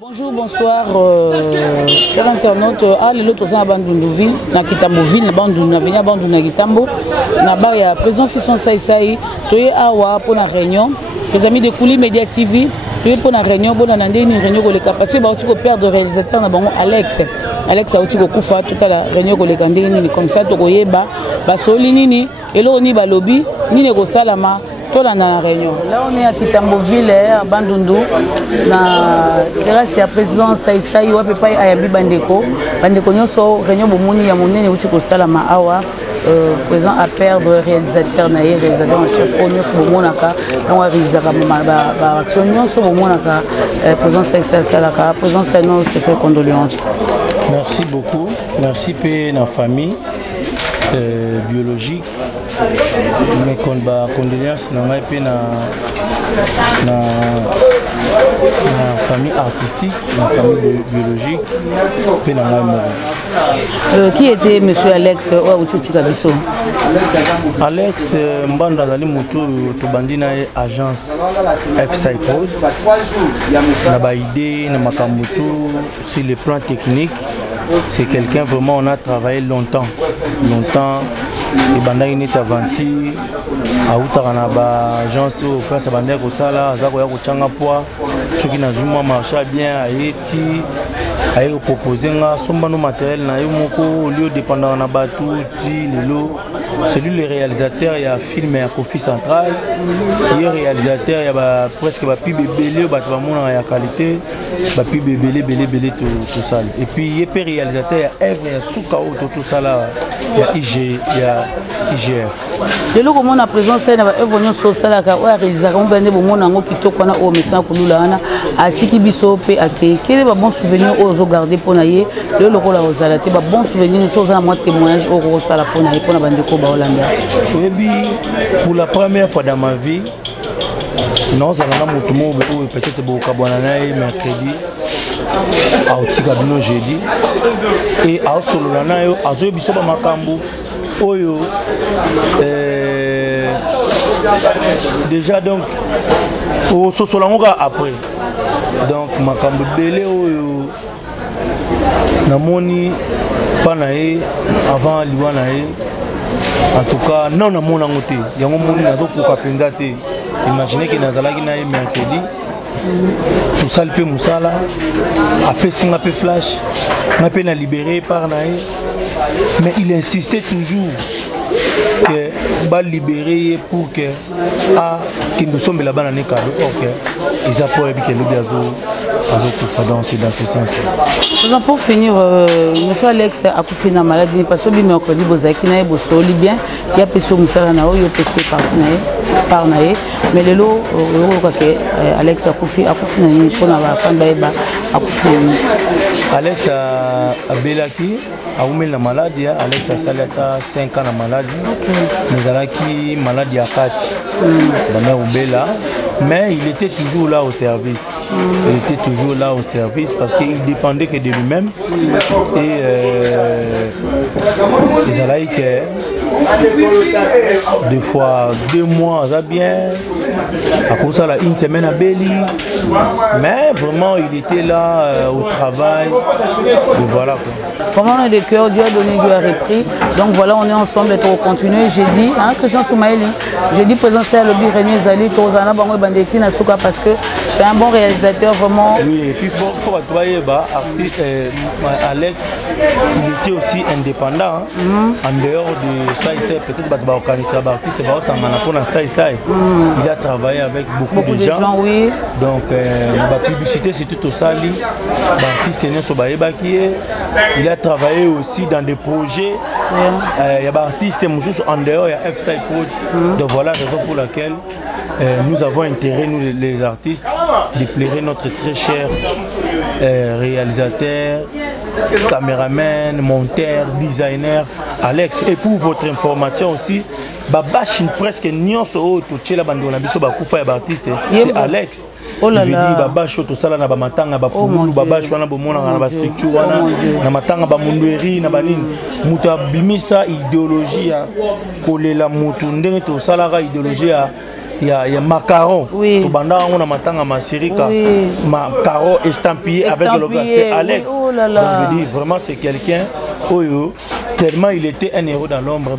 Bonjour, bonsoir, chers internautes. L'autre c'est à Bandundu na Kitambo ville, na Bandundu na Venia Bandundu na Kitambo. Na bar ya président Fisson Saïsaï, toye awa pour la réunion. Les amis de Kouli Media TV, toye pour la réunion, bon on a une réunion pour les capacités, bah tu père de réalisateur na bango Alex a aussi kufa toute la réunion pour les candidats ni comme ça to koyeba ba soli nini elo ni ba lobby ni ne ko salama. Dans la réunion. Là, on est à Kitamboville, à Bandundu, grâce à la présidence Saïsaï, on peut pas Ayabi Bandeko. Bandeko, nous sommes réunion Bomouni, Yamouni, et Outiko Salama Awa, présent à perdre réalisateur, réalisateur en chef, nous sommes Bomonaka, nous sommes Bomonaka, président Saïsaï Salaka, président Saïno, c'est ses condoléances. Merci beaucoup, merci pour la famille biologique. Mais condoléances na famille artistique, na famille biologique, puis na qui était M. Alex Oututika-Bisso? Alex Mbanda Zali Moutour, Tobandina agence FSI Prod. Na ba idée, na makamutu sur le plan technique, c'est quelqu'un vraiment on a travaillé longtemps. Et bandai ni tavanti autaka na ba agence au place bandai ko sala azako ya ko changa poa soki na zuma marché bien aeti aye proposer nga somba no matériel na yo moko au lieu dépendant na batu ti lelo c'est lui le réalisateur il y a film ya Kofi Central il est réalisateur il y a presque ba pi bébélé ba ba mona ya qualité ba pi bébélé belé tout ça et puis il est réalisateur ya œuvre ya suka tout ça là ya IG ya IGF. De l'eau comme on a présenté na œuvre sur ça là ka réalisateur on bende bo mona ngo kitoko na o message kulula na atiki biso pe ake quel est ba bon souvenir aux garder pour naie le loko la ozala te ba bon souvenir nous sommes moi témoignage au sala pour naie pour na bandeko ba Hollande. Pour la première fois dans ma vie non ça na mutumo peut-être beaucoup bwana nae mercredi autika bino jeudi et au solo na yo azo biso ba makambu oyo déjà donc au sosolangoka après donc makambu belé oyo namoni panae avant liwanae en tout cas non na mona ngote yango moni na zokuka penza te imaginez que nazalaki na mercredi tout ça le musala après singa pe flash na pe na libéré par nae mais il insistait toujours que va libérer pour que nous sommes là-bas dans les cadeaux ok ils apportent que nous bientôt dans ce sens. Pour finir, M. Alex a pu finir la maladie parce que mercredi, il y a des bien, il y a des personnes qui sont parties, mais le lot, Alex a pu finir pour la femme Alex a belaki, a oumé la maladie, Alex a salata 5 ans la maladie, nous avons maladie à 4, la mère Oubela, mais il était toujours là au service. Il était toujours là au service parce qu'il dépendait que de lui-même et ils allaient que des fois 2 mois ça bien à cause ça une semaine à Beli mais vraiment il était là au travail et voilà quoi. Comment on est de cœur, Dieu a donné, Dieu a repris. Donc voilà, on est ensemble pour continuer. J'ai dit, Christian Soumaïli, j'ai dit présenter à l'Obi Rémi Zali, Tozana Bango Bandeti Nasuka parce que c'est un bon réalisateur vraiment. Oui, et puis pour travailler, Alex, il était aussi indépendant. En dehors de ça, il sait peut-être qu'il va organiser ça. Il a travaillé avec beaucoup de gens. Oui. Donc, la publicité, c'est tout ça. Il a travaillé aussi dans des projets. Il y a des artistes en dehors, il y a FSI Prod. Donc voilà la raison pour laquelle nous avons intérêt, nous les artistes, de plaire notre très cher réalisateur, caméraman, monteur, designer, Alex. Et pour votre information aussi, Babash presque nyonso to la bande na biso ba kufa ya artiste, c'est Alex. Oh là là. Babash to sala na ba matanga ba pulu babash wana bomona na ba structure wana na matanga ba mundueri na banini muta bimisa idéologie ya kolela mutu ndenge to sala ga idéologie ya y a macaron. Oui. Tout banda on a matanga masirika. Macaron estampillé avec le logo. C'est Alex. Oh là là. Donc, je dis vraiment c'est quelqu'un Oyo tellement il était un héros dans l'ombre,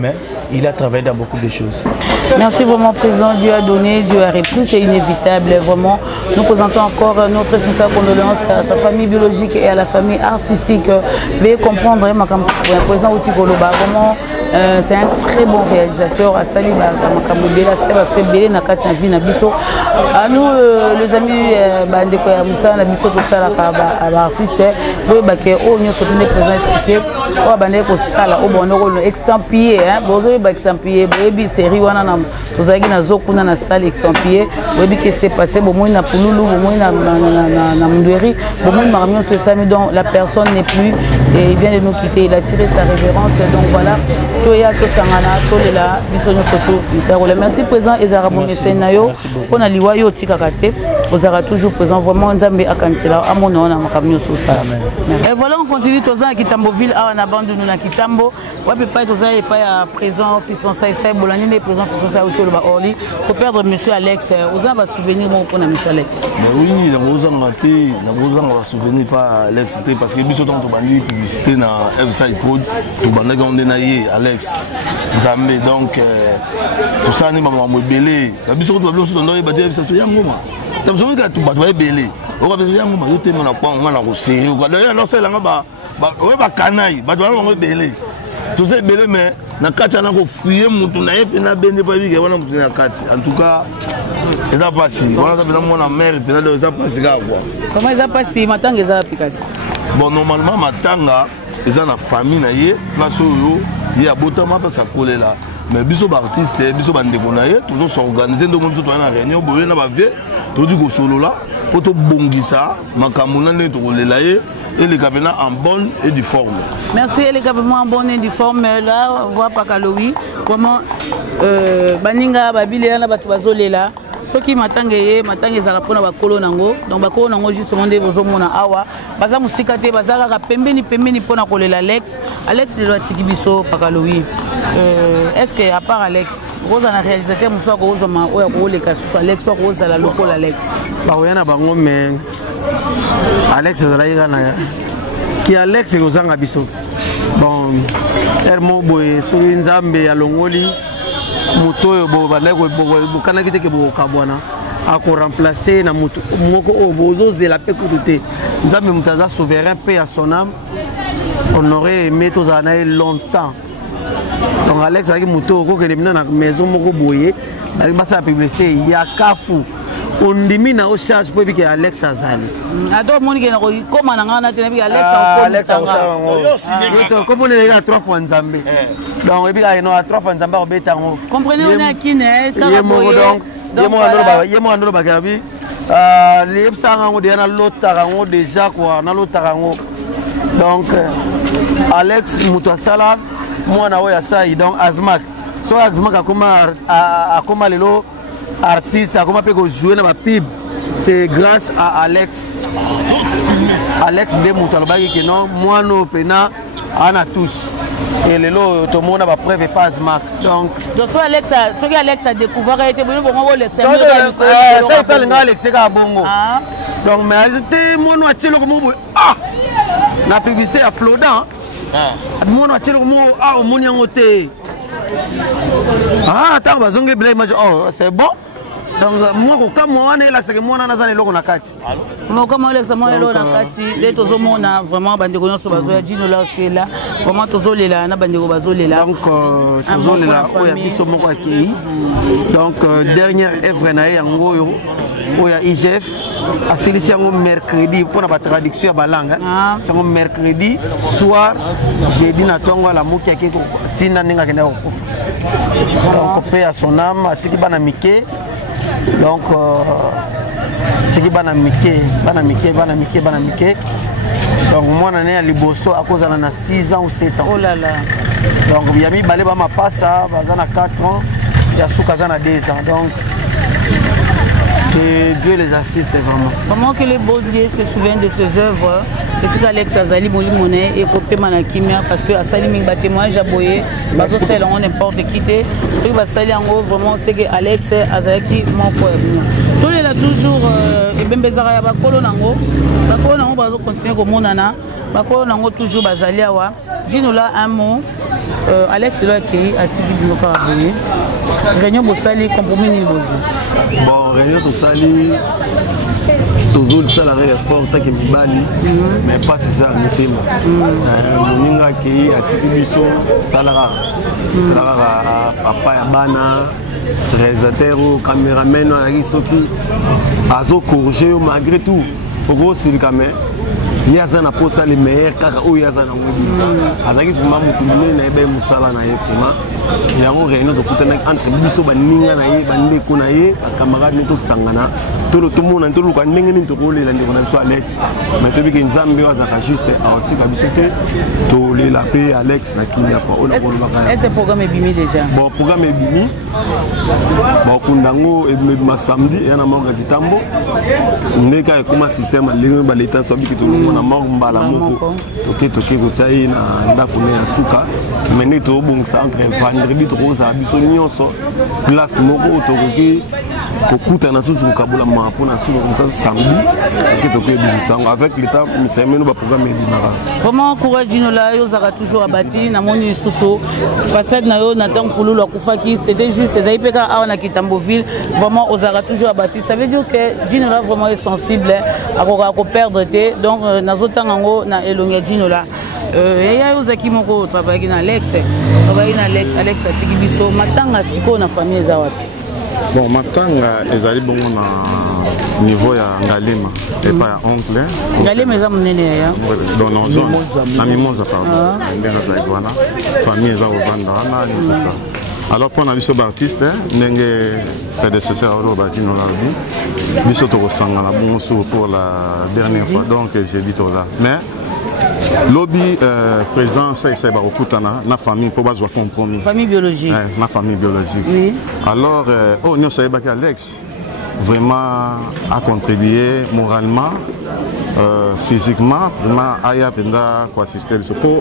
mais il a travaillé dans beaucoup de choses. Merci vraiment, Président. Dieu a donné, Dieu a repris, c'est inévitable. Vraiment, nous présentons encore notre sincère condoléance à sa famille biologique et à la famille artistique. Veuillez comprendre, le président Outikoloba, vraiment, c'est un très bon réalisateur. À Sali, à nous, les amis, Moussa, Nabiso, tout ça, artiste, nous sommes présents expliqués. Exampier, exampier, série tozalaki na zokuna na salle exampier oyebi ke c'est passé bomoi na pululu bomoi na mundweri bomoi makamio se sami donc la personne n'est plus et il vient de nous quitter, il a tiré sa révérence donc voilà toya to sangana to lela biso no soto misarole. Merci présent ezara bon messena yo pona liwa yo tikaka te ozara toujours présent vraiment nzambe akansela amona na makamio so sala. Et voilà on continue toza Kitamboville awa na bande nous na Kitambo wapi pa toza et pas présent Fisson Saïsai Bolani ne présent Fisson Saïsai Orly pour perdre monsieur Alex vous avez un souvenir pour monsieur Alex? Oui, nous avons un souvenir pas Alex parce que biso tant bandi publicité na F-Side Prod to banda gonde na ye Alex Nzambe donc tout ça ni maman belé biso ko bablo so ndori badi F-Side ya ngoma tamzo ka tu badi belé o ka biso ya ngoma yo te na kwa ngana ko série ko d'ailleurs non c'est là ba ba kanai badi ba ngo belé tout ça belé mais na kati na ko fuyer mutu na yepe na bende pa bige wana mutu na kati en tout cas eza pasi wana ça bena mona mère pena de eza pasi ka quoi comment eza pasi matanga eza application bon normalement matanga eza na famille na ye place oyo ye abotama pa sa kolela mais biso ba artiste biso ba ndeko na ye toujours s'organiser ndo monzo to na réunion boye na ba vie to di ko solo là pour to bongisa makambo na ne to kolela ye et les cabinets en bonne et due forme. Merci les cabinets en bonne et due forme. Là, on voit pas Kaloui. Comment Baninga, Babile, là, Batouazolé là. Ceux qui m'attendent, ça va prendre bakolo nango. Donc bakolo nango justement des beaux hommes na awa. Baza musikate, baza la pembeni pona kolela Alex. Alex le doit tikibiso pas Kaloui. Est-ce que à part Alex, Rose a réalisateur muso ko Rose ma oya ko le kasu Alex ko Rose la lokola Alex. Ba oyana bango mais Alex azalaika na ki Alex kozanga biso bon termo boye so nzambe ya longoli muto bo baleko bo kana kite ke bo kabwana ako remplacer na muto moko o bozo zela pe kuté nzambe mutaza souverain paix à son âme on aurait aimé tous en aller longtemps donc Alex aki muto ko ke na maison moko boye bali basa publicité ya kafu ondimina au charge pour que Alex azali ado moni ke na ko koma na ngana te na Alex au comme on est à 3 fois nzambe donc et puis il y a 3 fois nzambe obeta ngo comprenez on a kine yemo andro bakabi les sanga ngo de na lotaka ngo déjà quoi na lotaka ngo donc Alex mutasala mwana oya sai donc Azmak so Azmak akoma lelo artiste comment peut jouer dans ma pub c'est grâce à Alex de Moutalbaki que non moi no pena ana tous et le lot tout le monde va preuve pas Azmak donc soit Alex a découvert était bon Alex ça parle nga Alex ka bongo donc mais ajouter moi no atilo comme na publicité à Flodan moi no atilo comme au monyangote attends bazonge bila image c'est bon donc moi comme moi on est là c'est que moi on a nazana loko na kati moi comme on laisse moi loko na kati les tozomona vraiment bandeko nyonso bazoya dino là c'est là vraiment tozolela na bandeko bazolela donc tozolela oya biso moko akei donc dernière œuvre na yango yo oya IGF asilisi yango mercredi pour la traduction ya balanga c'est yango mercredi soir jeudi na tongo la moki akeko tinda ninga kenda ko donc paix à son âme atiki bana mike donc tiki bana mike donc moi na né liboso à cause na 6 ans ou 7 ans oh là là donc yami balé ba ma passa bazana 4 ans ya suka zana 2 ans donc Que Dieu les assiste vraiment. Comment que les beaux dieux se souviennent de ses œuvres? Est-ce qu'Alex Azali Molimone et Kopé Manakimia, parce que Asali Ming témoignage à Boye, parce que on n'importe qui t'es, ce qui va salir en gros vraiment, c'est que Alex Azali mon quoi. Tout est là toujours, et bien Bezara Bakolo Nango, Bakolo Nango va continuer comme Monana, Bakolo Nango toujours Bazali Awa. Dis-nous là un mot, Alex est là qui a tiré du local à Boye. Réunion Bossali, compromis ni Bozo. Bon, Réunion Bossali. Toujours le salarié est fort, tant que Mibali, mais pas c'est ça, le thème. Moninga qui a tiré du son, Talara, Papa Yabana, réalisateur, caméraman, Arisoki, Azo Corgé, malgré tout, au gros c'est le caméra. Il y a un apostat les meilleurs car il y a un avec vraiment mutumine na ebe musala na yefuma il y a un réunion de couteau entre biso baninga na ye bande ko na ye camarade neto sangana tout le monde tout le ko ndenge ni to ko lela ndeko na biso Alex mais to biki nzambe wa zaka juste a otika biso te to lela pe Alex na kimia ko ona ko baka est-ce programme est bimi déjà bon programme est bimi bon kundango et ma samedi et na monga kitambo ndeka kuma système alingo ba leta so biki to na mbala moko toke kotia na ndako ne ya suka mene tobongisa entre vendredi tokoza biso nyonso place moko tokoki kokutana susu kokabula mpona suka comme ça samedi toke bisango avec l'état misemeno ba programme ebimaka vraiment courage dino la yo zaka toujours abati na moni susu façade na yo na tant kululu akufaki c'était juste ezai peka awa na Kitamboville vraiment ozaka toujours abati ça veut dire que dino la vraiment est sensible akoka ko perdre te donc nazotangango na elongia dino la ya yo zaki moko travailler na Alex Alex atiki biso matanga siko na famille za wapi bon matanga ezali bongo na niveau ya Ngalema et pas ya oncle Ngalema eza munene ya dans nos zones na Mimosa pardon ndenge za iguana famille za ovanda wana ni tout ça alors pour na biso ba artiste ndenge prédécesseur au batino la bi biso to sangana bongo sur pour la dernière fois donc j'ai dit tout là mais lobby président ça va okutana na famille pour bazwa compromis famille biologique na famille biologique oui. Alors on sait que Alex vraiment a contribué moralement physiquement vraiment aya penda quoi assister ce pour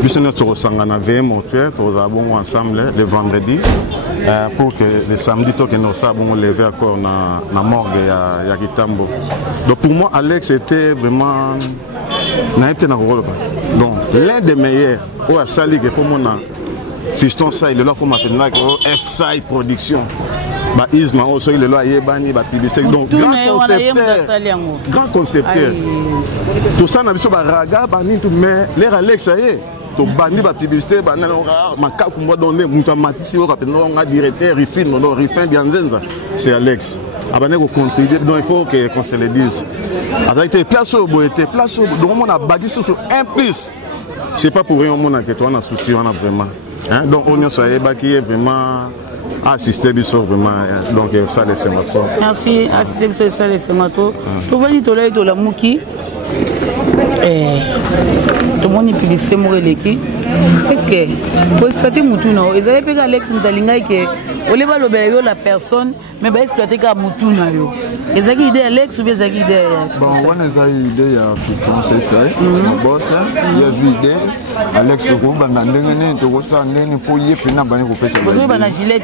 biso nous resangana veille mortuaire tous abon ensemble le vendredi pour que le samedi to que nous sabon lever encore na morgue ya Kitambo. Donc pour moi Alex était vraiment donc l'un des meilleurs au Sali que pour mon fiston ça il est là comme appelle là F-Side production ba Isma aussi il est là yebani ba publicité donc grand concepteur tout ça na biso ba raga ba ni tout mais les Alex ça y est to bandi ba publicité ba na makaku mo donner muta matisi o rappelle on a directeur refin non refin bianzenza c'est Alex abane ko contribuer donc il faut que qu'on se le dise avec tes places au boité place donc on a bâti sur un plus c'est pas pour rien on a que toi on a souci on a vraiment hein donc on y soit qui est vraiment assister biso vraiment donc ça les sémateurs merci assister ça les sémateurs to vani to lai to la muki to moni publicité mo releki est-ce que pour exploiter mutuno ezali peka Alex mtalinga ke ole ba lobela yo la personne mais ba exploiter ka mutuna yo ezaki idée Alex ou bien ezaki idée bon on ezaki idée ya fiston c'est mon boss ya idée Alex ko banda ndenge ne to ko sa ndenge po ye pena bani ko pesa vous avez na gilet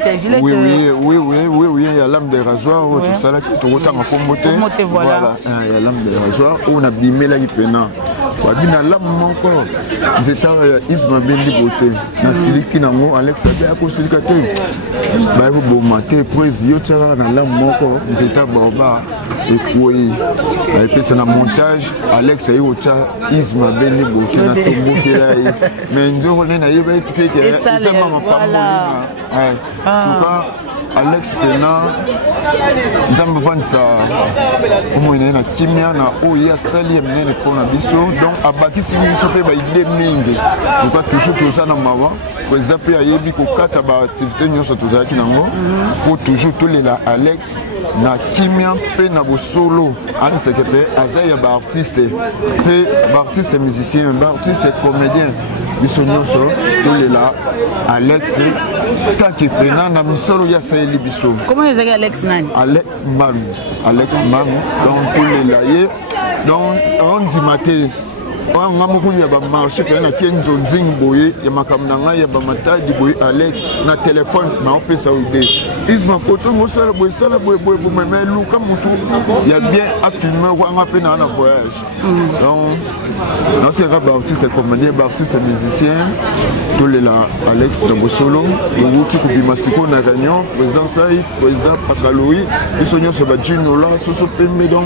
oui ya lame de rasoir tout ça là to ko tanga kombote voilà ya lame de rasoir on a bimela ki pena wa bina lame moko nzeta Isma bendi bote na siliki nango Alex abia ko silika te ba bo maté prise yo tsara na lame moko nzeta baba ekoi et puis c'est un montage Alex ayo tsa Isma bendi bote na tomboke là mais nzo na yeba te que ça mama pas Alex Pena nzambe vanza omoina na kimia na oya sali mnene pona biso donc abakisi biso pe ba idée mingi donc toujours tout ça na mawa ko zapi ayebi ko kata ba activité nyonso tozaki nango pour toujours tous les la Alex na kimia pe na bo solo ani sekete azaya ba artiste pe ba artiste musicien ba artiste comédien biso nyonso tolela Alex tant que prenant na misolo ya saeli biso. Comment les Alex nani? Alex Manu donc tolela ye donc on dit matin on a beaucoup de marché qui a qui Nzonzing boye ya makamnanga ya bamata di boye Alex na téléphone na on peut ça aider isma poto mosala boye sala boye mais luka mutu ya bien à filmer ou on a peine en voyage donc non c'est un artiste comédien artiste musicien tous les là Alex de Bosolo le outil ku bimasiko na réunion président Saïd président Pakaloui ils sont sur Bajino là sous pembe donc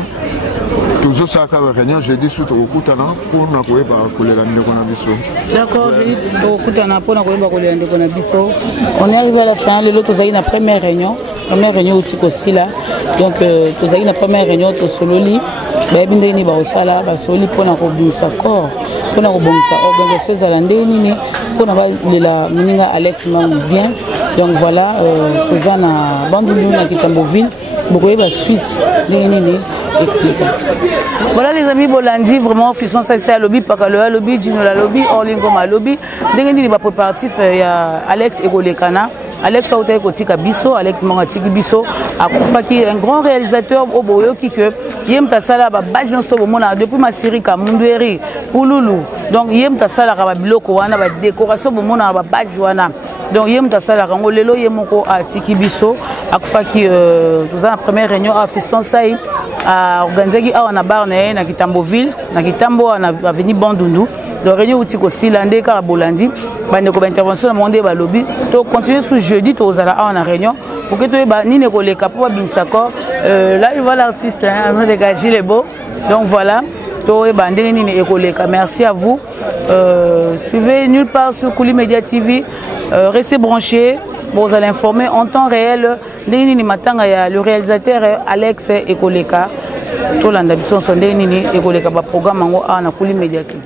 toujours ça ka réunion jeudi suite au kutana pour na koyeba kolela ndeko na biso. D'accord, jeudi au kutana pour na koyeba kolela ndeko na biso. On est arrivé à la fin, le lot na première réunion au Tiko Sila. Donc tozali na première réunion to sololi ba binde ni ba osala ba soli pour na kobimisa corps pour na kobomisa organisation za landeni ni pour na ba lela mininga Alex Mam bien. Donc voilà tozana bandu na Kitamboville beaucoup ba suite ni. Voilà les amis, Bolandi, vraiment, Fisson, ça c'est à lobby, Pakaloa lobby, Gino la lobby, Orlingoma lobby. Dès que préparatif, il y a Alex Egolekana. Alex Aouté Kotika Bisso, Alex Mangatiki Bisso, Akoufaki, un grand réalisateur au Boyo qui Yem Tassala, base dans ce moment depuis ma série Kamundweri, Pouloulou. Donc Yem Tassala, Biloko, Wana, décoration au monde à Badjouana. Donc Yem Tassala, Rangolelo, Yemoko, à Tiki Bisso, Akoufaki, nous avons la première réunion à Fiston Saï, à organiser à Barne, à Kitamboville, à Kitambo, à Avenue Bandundu. Donc réunion où Tiko Silandé, Karabolandi, Bandeko intervention dans le monde de lobby. Donc continuer ce jeudi, tu as en réunion. Pour que tu aies ni les capos, Bimsako. Là, il voit l'artiste, hein, dégager les beaux. Donc voilà. Merci à vous. Suivez nulle part sur Kouli Media TV. Restez branchés. Vous allez informer en temps réel. Le réalisateur Alex Ekoleka. Tout l'andabison sont des programmes en Kouli Media TV.